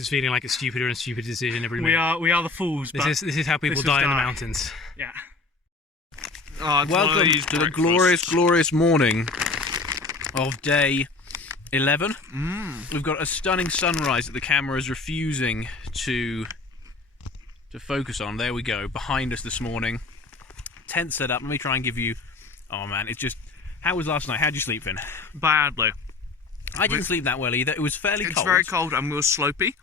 is feeling like a stupider and stupider decision every We minute. are the fools. This is how people die in the mountains. Yeah. Welcome to the glorious, glorious morning of day 11. We've got a stunning sunrise that the camera is refusing to focus on. There we go, behind us this morning. Tent set up. Let me try and give you... Oh man, it's just... How was last night? How'd you sleep, Finn? Badly. I didn't sleep that well either. It was fairly cold. It's very cold and we were slopey.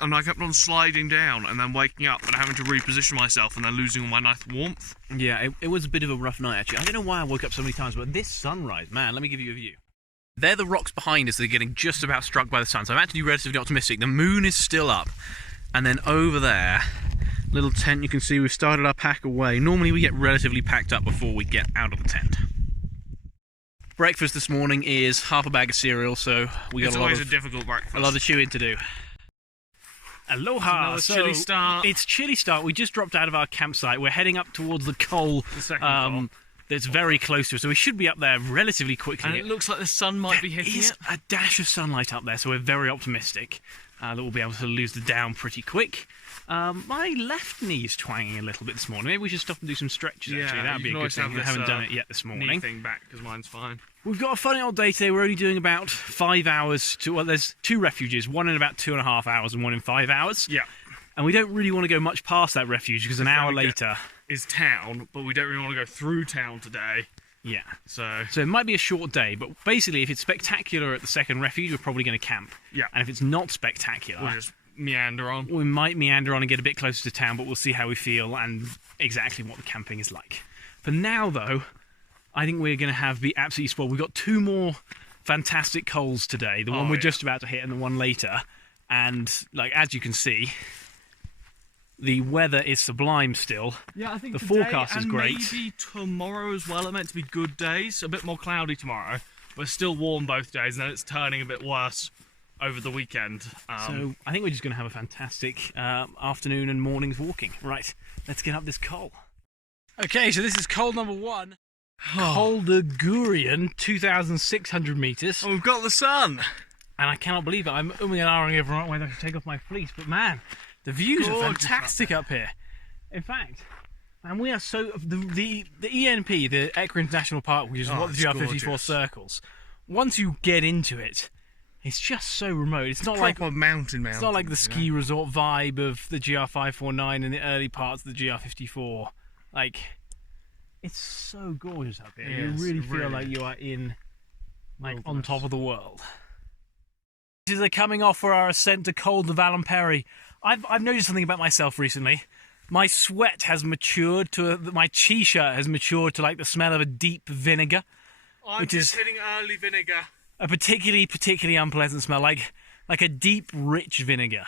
And I kept on sliding down and then waking up and having to reposition myself and then losing all my nice warmth. Yeah, it was a bit of a rough night actually. I don't know why I woke up so many times, but this sunrise, man, let me give you a view. They're the rocks behind us that are getting just about struck by the sun, so I'm actually relatively optimistic. The moon is still up, and then over there, little tent, you can see we've started our pack away. Normally we get relatively packed up before we get out of the tent. Breakfast this morning is half a bag of cereal, so we got It's always a difficult breakfast. a lot of chewing to do. Aloha! So, chilly start. It's chilly start. We just dropped out of our campsite. We're heading up towards the col. The second col. That's very close to us, so we should be up there relatively quickly. And it looks like the sun might be hitting There is it. a dash of sunlight up there, so we're very optimistic that we'll be able to lose the down pretty quick. My left knee is twanging a little bit this morning. Maybe we should stop and do some stretches, actually. That would be a good thing. I haven't done it yet this morning. Knee thing back, because mine's fine. We've got a funny old day today. We're only doing about 5 hours to... Well, there's 2 refuges, one in about 2.5 hours and one in 5 hours. Yeah. And we don't really want to go much past that refuge, because an hour later... is town, but we don't really want to go through town today. Yeah. So it might be a short day, but basically if it's spectacular at the second refuge, we're probably going to camp. Yeah. And if it's not spectacular... we'll just meander on. We might meander on and get a bit closer to town, but we'll see how we feel and exactly what the camping is like. For now, though, I think we're going to be absolutely spoiled. We've got 2 more fantastic coals today, the one we're just about to hit and the one later. And, like, as you can see, the weather is sublime still. Yeah, I think the forecast is great. Maybe tomorrow as well are meant to be good days. A bit more cloudy tomorrow, but still warm both days, and then it's turning a bit worse over the weekend. So I think we're just going to have a fantastic afternoon and morning's walking. Right, let's get up this col. Okay, so this is col number 1. Col de Gurion, 2,600 metres. Oh, we've got the sun! And I cannot believe it. I'm umming and ahhing over whether I should take off my fleece, but man, the views are fantastic up here. In fact, and we are so... The ENP, the Equins National Park, which is what the GR54 circles, once you get into it, it's just so remote. It's not like mountain. It's not like the ski resort vibe of the GR549 and the early parts of the GR54. Like, it's so gorgeous up here. You really feel like you are in, like, on top of the world. As they're coming off for our ascent to Col de Valamperi, I've noticed something about myself recently. My sweat has matured to my t-shirt has matured to like the smell of a deep vinegar. I'm just hitting early vinegar. A particularly unpleasant smell, like a deep, rich vinegar.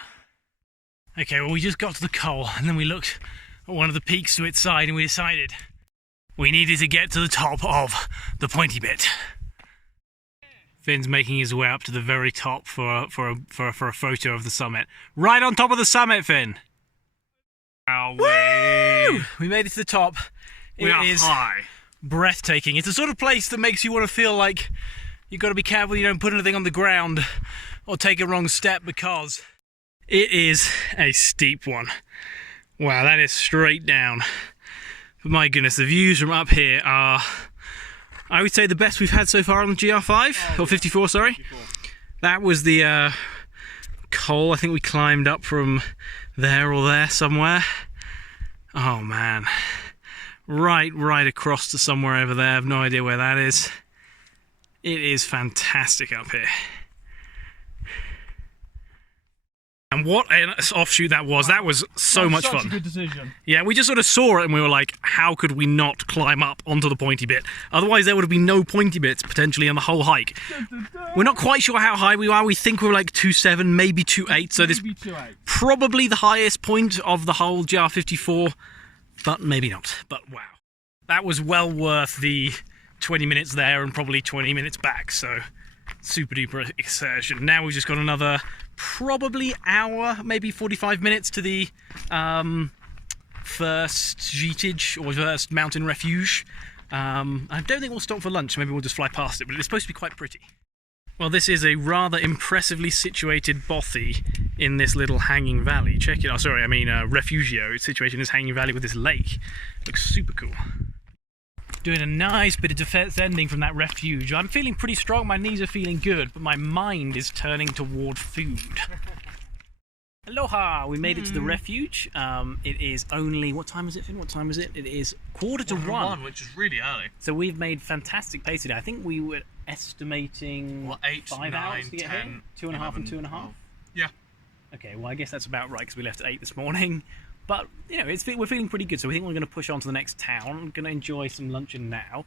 Okay, well we just got to the col and then we looked at one of the peaks to its side and we decided we needed to get to the top of the pointy bit. Finn's making his way up to the very top for a photo of the summit. Right on top of the summit, Finn! Woo! We made it to the top. We are high. Breathtaking. It's the sort of place that makes you want to feel like you've got to be careful you don't put anything on the ground or take a wrong step, because it is a steep one. Wow, that is straight down. But my goodness, the views from up here are... I would say the best we've had so far on the GR5, or 54, sorry. 54. That was the col. I think we climbed up from there or there somewhere. Oh man. Right across to somewhere over there. I have no idea where that is. It is fantastic up here. And what an offshoot that was. That was so much fun. Such a good decision. Yeah, we just sort of saw it and we were like, how could we not climb up onto the pointy bit? Otherwise there would have been no pointy bits potentially on the whole hike. We're not quite sure how high we are. We think we're like 2.7, maybe 2.8. So this is probably the highest point of the whole GR54, but maybe not. But wow. That was well worth the 20 minutes there and probably 20 minutes back. So super duper excursion. Now we've just got another probably hour, maybe 45 minutes to the first Gitage, or first mountain refuge. I don't think we'll stop for lunch, maybe we'll just fly past it, but it's supposed to be quite pretty. Well, this is a rather impressively situated bothy in this little hanging valley. Check it out. Sorry, I mean refugio. It's situated in this hanging valley with this lake. Looks super cool. Doing a nice bit of descending from that refuge. I'm feeling pretty strong. My knees are feeling good, but my mind is turning toward food. Aloha! We made it to the refuge. It is only... What time is it, Finn? What time is it? It is 1:45, which is really early. So we've made fantastic pace today. I think we were estimating 5 hours to get 10, here? 2.5 and 2.5? Yeah. Okay, well I guess that's about right because we left at 8 this morning. But, you know, we're feeling pretty good, so we think we're going to push on to the next town. I'm going to enjoy some luncheon now.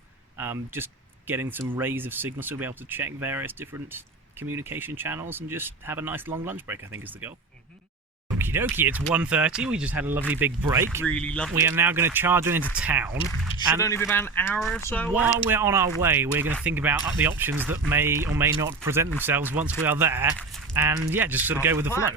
Just getting some rays of signal so we'll be able to check various different communication channels and just have a nice long lunch break, I think is the goal. Okie dokie, it's 1:30. We just had a lovely big break. Really lovely. We are now going to charge on into town. Should only be about an hour or so. While we're on our way, we're going to think about the options that may or may not present themselves once we are there. And yeah, just sort of go with the flow.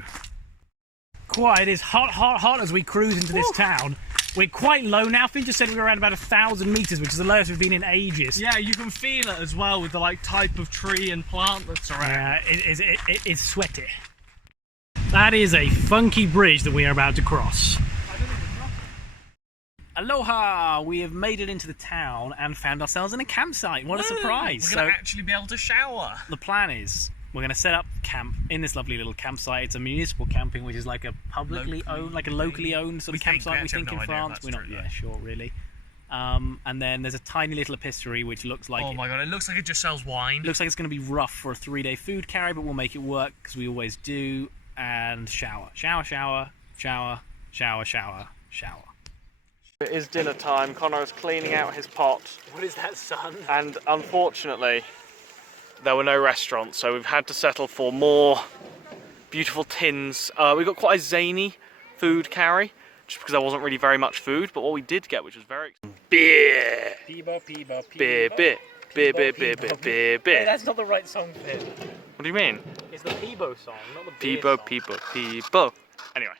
It is hot as we cruise into this town. We're quite low now. Finn just said we were around about 1,000 metres, which is the lowest we've been in ages. Yeah, you can feel it as well with the type of tree and plant that's around. It is sweaty. That is a funky bridge that we are about to cross. Aloha! We have made it into the town and found ourselves in a campsite. What a surprise! We're going to actually be able to shower. The plan is we're going to set up camp in this lovely little campsite. It's a municipal camping, which is like a locally owned sort of campsite. We think in France. We're not sure really. And then there's a tiny little epistery which looks like... Oh my god! It looks like it just sells wine. Looks like it's going to be rough for a 3-day food carry, but we'll make it work because we always do. And shower. It is dinner time. Connor is cleaning out his pot. What is that, son? And unfortunately, there were no restaurants, so we've had to settle for more beautiful tins. We got quite a zany food carry, just because there wasn't really very much food, but what we did get, which was very... Beer! Beer. Beer. Hey, that's not the right song for him. What do you mean? It's the Peebo song, not the beer song. Peebo. Anyway.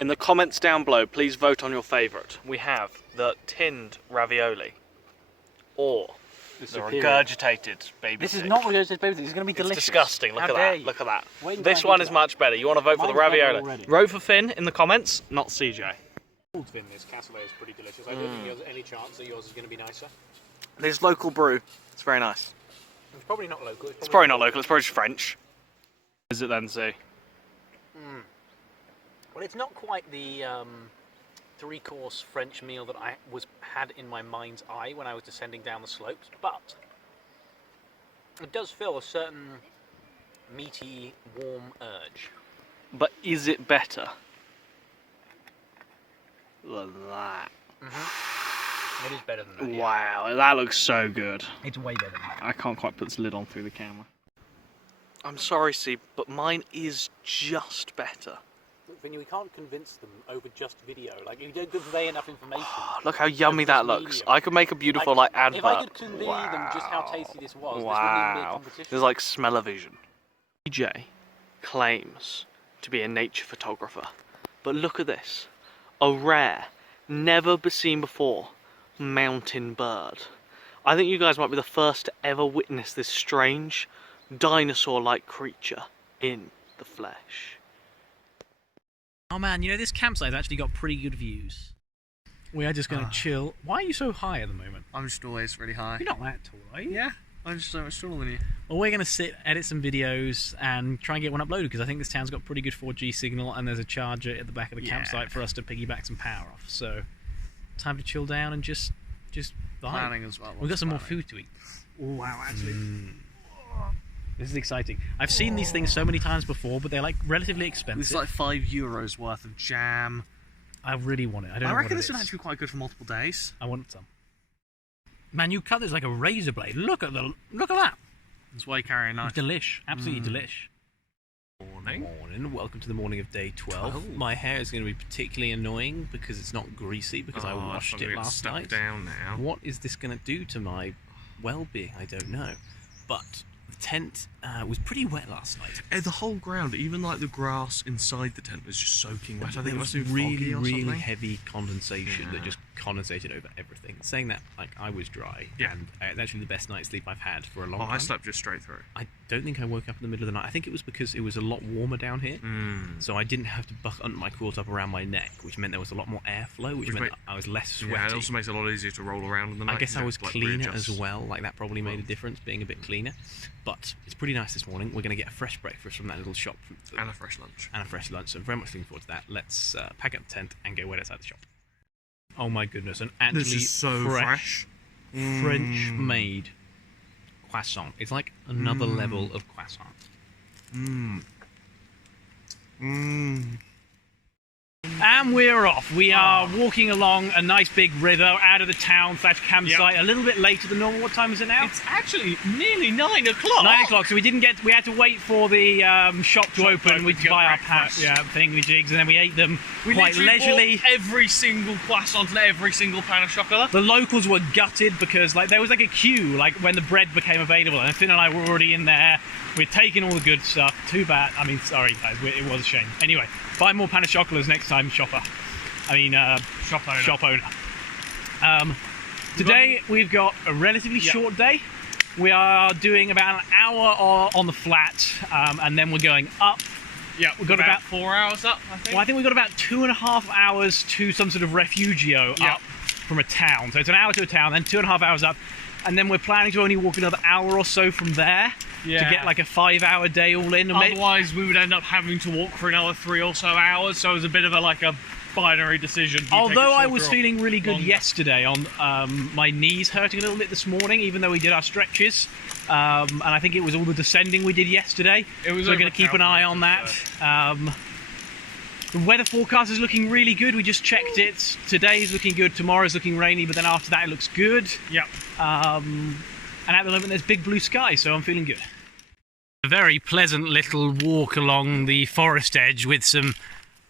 In the comments down below, please vote on your favourite. We have the tinned ravioli or the regurgitated baby This stick. is not regurgitated baby stick. It's going to be delicious. It's disgusting. Look How at dare that. you. Look at that. Wait This one is much better. You want to vote for the Mine's better ravioli. already. Vote for Finn in the comments, not CJ. Finn, this cassoulet is pretty delicious. I don't think there's any chance that yours is going to be nicer. This local brew. It's very nice. It's probably not local. It's probably not local. It's probably just French. Is it then, see? Well, it's not quite the 3-course French meal that I had in my mind's eye when I was descending down the slopes, but it does feel a certain meaty, warm urge. But is it better than that? It is better than that. Yeah. Wow, that looks so good. It's way better than that. I can't quite put this lid on through the camera. I'm sorry, Steve, but mine is just better. Look, Vinny, we can't convince them over just video. Like, you don't convey enough information. Look how yummy that looks. I could make a beautiful advert. If I could convey them just how tasty this was, this wouldn't even be a competition. There's like smell-o-vision. DJ claims to be a nature photographer, but look at this. A rare, never seen before mountain bird. I think you guys might be the first to ever witness this strange dinosaur-like creature in the flesh. Oh man, you know, this campsite's actually got pretty good views. We are just going to chill. Why are you so high at the moment? I'm just always really high. You're not that tall, are you? Yeah, I'm just so much taller than you. Well, we're going to sit, edit some videos, and try and get one uploaded, because I think this town's got pretty good 4G signal, and there's a charger at the back of the campsite for us to piggyback some power off. So, time to chill down and just vibe. Planning as well. We've got some more food to eat. Oh wow, actually. This is exciting. I've seen these things so many times before, but they're like relatively expensive. It's like €5 worth of jam. I really want it. I don't know reckon what this would actually be quite good for multiple days. I want some. Man, you cut this like a razor blade. Look at that. That's why you carry a knife. Delish. Absolutely delish. Morning. Welcome to the morning of day 12. Oh. My hair is going to be particularly annoying because it's not greasy because I washed it last night. Down now. What is this going to do to my well-being? I don't know. But the tent was pretty wet last night. The whole ground, even like the grass inside the tent, was just soaking wet. I think it must have been really, foggy or really something. heavy condensation that just condensated over everything. Saying that, like, I was dry, and it's actually the best night's sleep I've had for a long time. I slept just straight through. I don't think I woke up in the middle of the night. I think it was because it was a lot warmer down here, so I didn't have to button my quilt up around my neck, which meant there was a lot more airflow, which meant I was less sweaty. Yeah, it also makes it a lot easier to roll around in the night. I guess I was cleaner as well, like that probably made a difference, being a bit cleaner. But it's pretty nice this morning. We're going to get a fresh breakfast from that little shop. And a fresh lunch. And a fresh lunch, so I'm very much looking forward to that. Let's pack up the tent and go wait outside the shop. Oh my goodness, an actually this is so fresh. French-made croissant. It's like another level of croissant. And we're off. We are walking along a nice big river out of the town / campsite. A little bit later than normal. What time is it now? It's actually nearly 9 o'clock. 9 o'clock. So we had to wait for the shop to open. We buy our thingy-jigs, and then we ate them quite leisurely. Bought every single croissant and every single pan of chocolate. The locals were gutted because there was like a queue when the bread became available, and Finn and I were already in there. We'd taken all the good stuff. Too bad. I mean, sorry guys, it was a shame. Anyway, buy more pan of chocolates next time, shopper. Shop owner. Today we've got a relatively short day. We are doing about an hour on the flat, and then we're going up. Yeah, we've got about 4 hours up, I think. Well, I think we've got about 2.5 hours to some sort of refugio up from a town. So it's an hour to a town, then 2.5 hours up, and then we're planning to only walk another hour or so from there to get like a 5-hour day all in. Otherwise, we would end up having to walk for another 3 or so hours. So it was a bit of a binary decision. Although I was feeling really good yesterday, on my knees hurting a little bit this morning, even though we did our stretches, and I think it was all the descending we did yesterday. So we're going to keep an eye on that. The weather forecast is looking really good. We just checked it. Today's looking good. Tomorrow's looking rainy, but then after that it looks good. Yep. And at the moment there's big blue sky, so I'm feeling good. A very pleasant little walk along the forest edge with some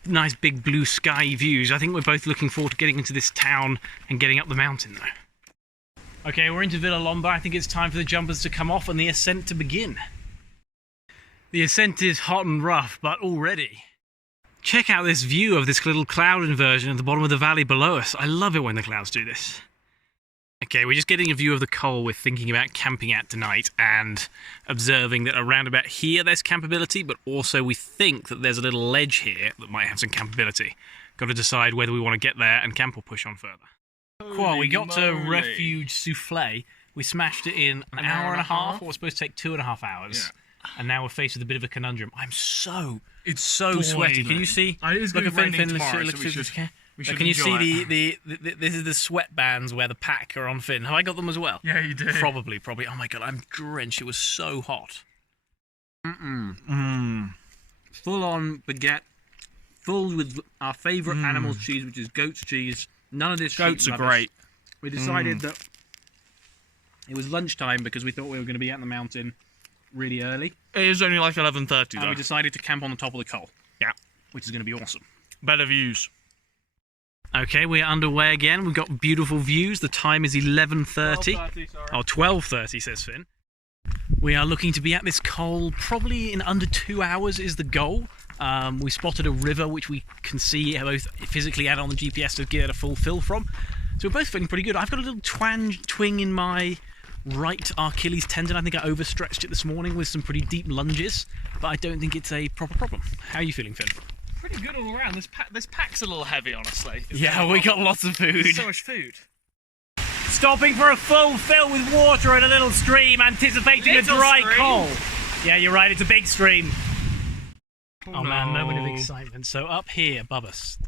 nice big blue sky views. I think we're both looking forward to getting into this town and getting up the mountain though. Okay, we're into Villa Lomba. I think it's time for the jumpers to come off and the ascent to begin. The ascent is hot and rough, but already. Check out this view of this little cloud inversion at the bottom of the valley below us. I love it when the clouds do this. Okay, we're just getting a view of the col we're thinking about camping at tonight, and observing that around about here there's campability, but also we think that there's a little ledge here that might have some campability. Got to decide whether we want to get there and camp or push on further. Cool, we got to Refuge Soufflé. We smashed it in an hour and a half, what was supposed to take 2.5 hours. Yeah. And now we're faced with a bit of a conundrum. It's so sweaty. Can you see? It is going to be raining tomorrow, Can you see this is the sweatbands where the pack are on Finn? Have I got them as well? Yeah, you do. Probably. Oh my god, I'm drenched. It was so hot. Full on baguette, full with our favourite animal cheese, which is goat's cheese. None of this goats are great. We decided that it was lunchtime because we thought we were going to be at the mountain really early. It is only like 11:30 though. And we decided to camp on the top of the col. Yeah. Which is going to be awesome. Better views. Okay, we're underway again. We've got beautiful views. The time is 11:30. 12:30, sorry. Oh, 12:30, says Finn. We are looking to be at this col probably in under 2 hours is the goal. We spotted a river which we can see both physically and on the GPS to get a full fill from. So we're both feeling pretty good. I've got a little twing in my right Achilles tendon. I think I overstretched it this morning with some pretty deep lunges, but I don't think it's a proper problem. How are you feeling, Finn? Pretty good all around. This pack's a little heavy, honestly. Yeah, we got lots of food. So much food. Stopping for a full fill with water in a little stream, anticipating a dry col. Yeah, you're right, it's a big stream. Oh man, moment of excitement. So up here above us,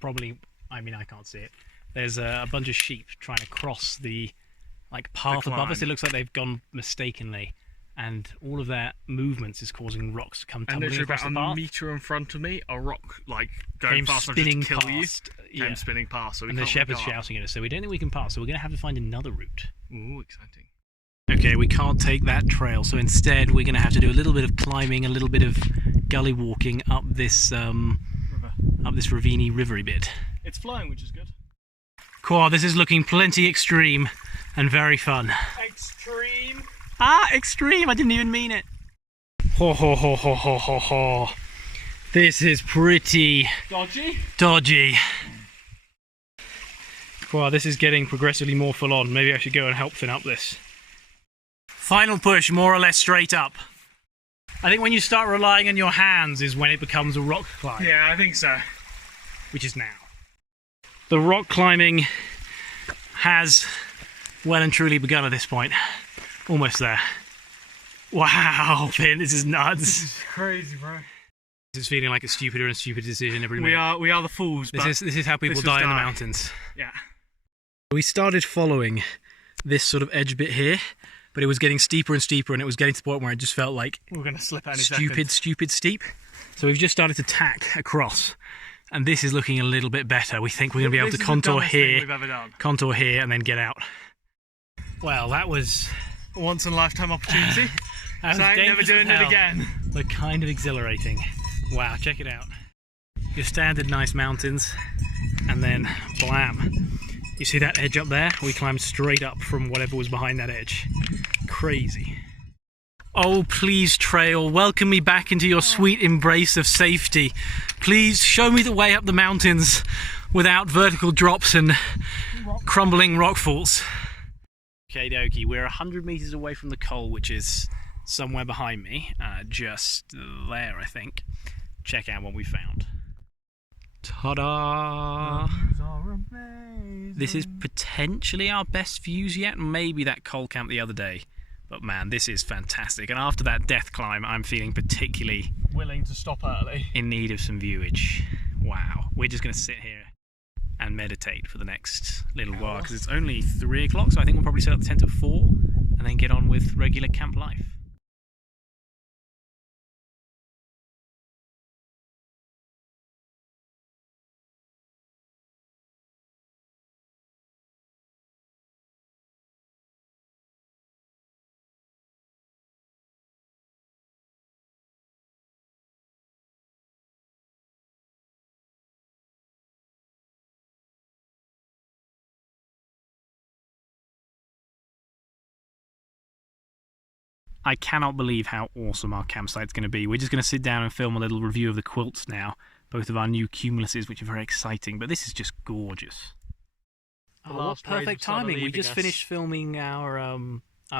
probably, I mean I can't see it, there's a bunch of sheep trying to cross the path above us. It looks like they've gone mistakenly, and all of their movements is causing rocks to come tumbling across the path. About a metre in front of me, a rock going past spinning just to kill past. You. Came spinning past, so we and can't the shepherd's go shouting at us, so we don't think we can pass. So we're going to have to find another route. Ooh, exciting. Okay, we can't take that trail, so instead we're going to have to do a little bit of climbing, a little bit of gully walking up this ravine-y, rivery bit. It's flowing, which is good. Cool, this is looking plenty extreme and very fun. Extreme? Extreme! I didn't even mean it. Ho ho ho ho ho ho ho. This is pretty dodgy. Wow, this is getting progressively more full on. Maybe I should go and help Finn up this. Final push, more or less straight up. I think when you start relying on your hands is when it becomes a rock climb. Yeah, I think so. Which is now. The rock climbing has well and truly begun at this point. Almost there. Wow, Finn, this is nuts. This is crazy, bro. This is feeling like a stupider and stupider decision every We minute. are the fools. This is how people die in the mountains. Yeah. We started following this sort of edge bit here, but it was getting steeper and steeper, and it was getting to the point where it just felt like we're gonna slip any stupid steep. So we've just started to tack across, and this is looking a little bit better. We think we're going to be able to contour here, and then get out. Well, that was a once in a lifetime opportunity. So I ain't never doing it again. But kind of exhilarating. Wow, check it out. Your standard nice mountains, and then blam. You see that edge up there? We climbed straight up from whatever was behind that edge. Crazy. Oh, please, trail, welcome me back into your sweet embrace of safety. Please show me the way up the mountains without vertical drops and crumbling rock falls. Okay, dokie, we're 100 meters away from the coal, which is somewhere behind me. Just there, I think. Check out what we found. Ta-da! This is potentially our best views yet. Maybe that coal camp the other day. But man, this is fantastic. And after that death climb, I'm feeling particularly willing to stop early. In need of some viewage. Wow. We're just going to sit here and meditate for the next little while because it's only 3 o'clock, so I think we'll probably set up the tent at 4 and then get on with regular camp life. I cannot believe how awesome our campsite's going to be. We're just going to sit down and film a little review of the quilts now, both of our new cumuluses, which are very exciting, but this is just gorgeous. Oh, what perfect timing. We just finished filming our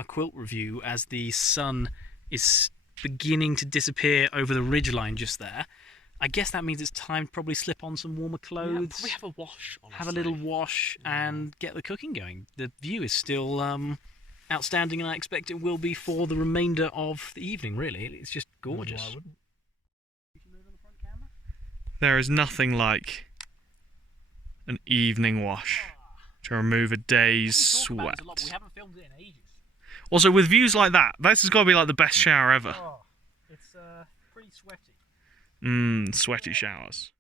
quilt review as the sun is beginning to disappear over the ridgeline just there. I guess that means it's time to probably slip on some warmer clothes. Yeah, probably have a wash, honestly. Have a little wash and get the cooking going. The view is still outstanding, and I expect it will be for the remainder of the evening, really. It's just gorgeous. There is nothing like an evening wash to remove a day's sweat. We haven't filmed it in ages. Also, with views like that, this has got to be like the best shower ever. Oh, it's pretty sweaty. Sweaty showers.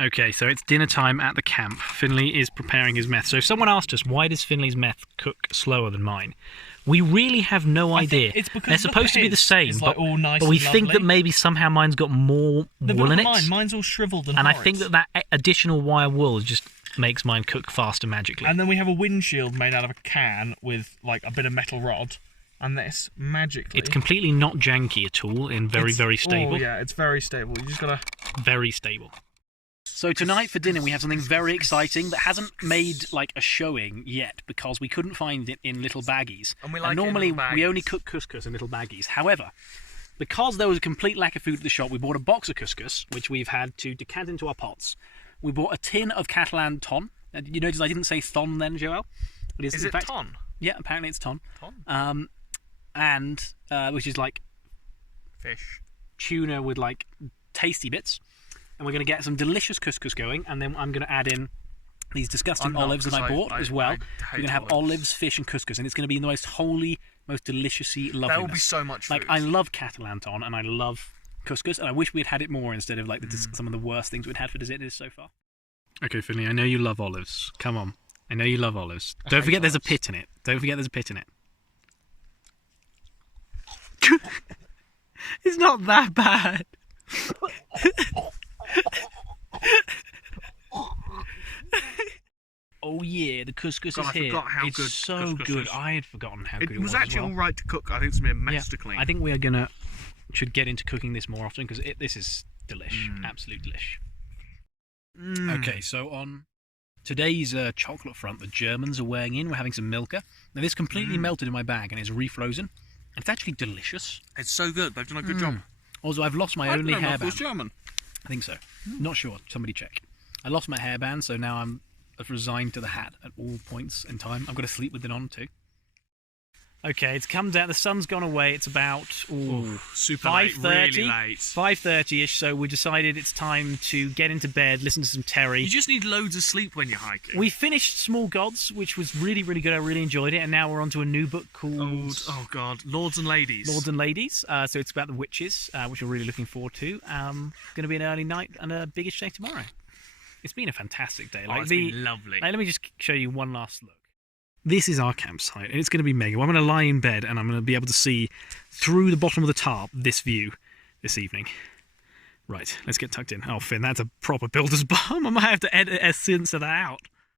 Okay, so it's dinner time at the camp. Finley is preparing his meth. So if someone asked us, why does Finley's meth cook slower than mine? We really have no idea. It's because they're supposed to be the same, like all nice but we and think lovely. that maybe somehow mine's got more wool in it. Mine's all shriveled and I horrid. think that additional wire wool just makes mine cook faster magically. And then we have a windshield made out of a can with like a bit of metal rod. And this, magically... It's completely not janky at all, and very stable. Oh yeah, it's very stable. You just gotta... Very stable. So tonight for dinner we have something very exciting that hasn't made like a showing yet because we couldn't find it in little baggies. And we like normally it in little baggies. we only cook couscous in little baggies. However, because there was a complete lack of food at the shop, we bought a box of couscous, which we've had to decant into our pots. We bought a tin of Catalan ton. You notice I didn't say thon then, Joel? Is it ton? Yeah, apparently it's ton. Ton? And which is like fish, tuna with like tasty bits. And we're going to get some delicious couscous going, and then I'm going to add in these disgusting olives that I bought as well. We're going to have olives, fish, and couscous, and it's going to be the most holy, most deliciously loveliness. That will be so much food. Like, I love Catalan ton, and I love couscous, and I wish we had it more instead of like some of the worst things we've had for dessert so far. Okay, Finley, I know you love olives. Come on. I know you love olives. Don't forget there's a pit in it. Don't forget there's a pit in it. It's not that bad. Oh yeah, the couscous is here. It's so good. I had forgotten how good it was. It was actually all right to cook. I think it's gonna be a mess to clean. I think we are gonna should get into cooking this more often, because this is delish. Absolute delish. Okay, so on today's chocolate front, the Germans are weighing in. We're having some Milka. Now, this completely melted in my bag and it's refrozen. It's actually delicious. It's so good. They've done a good job. Also, I've lost my only hairband. It was German. I think so. Not sure. Somebody check. I lost my hairband, so now I'm resigned to the hat at all points in time. I've got to sleep with it on too. Okay, it's come down. The sun's gone away. It's about super late, really late. 5:30ish. So we decided it's time to get into bed, listen to some Terry. You just need loads of sleep when you're hiking. We finished Small Gods, which was really, really good. I really enjoyed it, and now we're on to a new book called Lords and Ladies. Lords and Ladies. So it's about the witches, which we're really looking forward to. Going to be an early night and a biggish day tomorrow. It's been a fantastic day. It's been lovely. Let me just show you one last look. This is our campsite, and it's going to be mega. I'm going to lie in bed, and I'm going to be able to see through the bottom of the tarp this view this evening. Right, let's get tucked in. Oh, Finn, that's a proper builder's bum. I might have to edit essence of that out.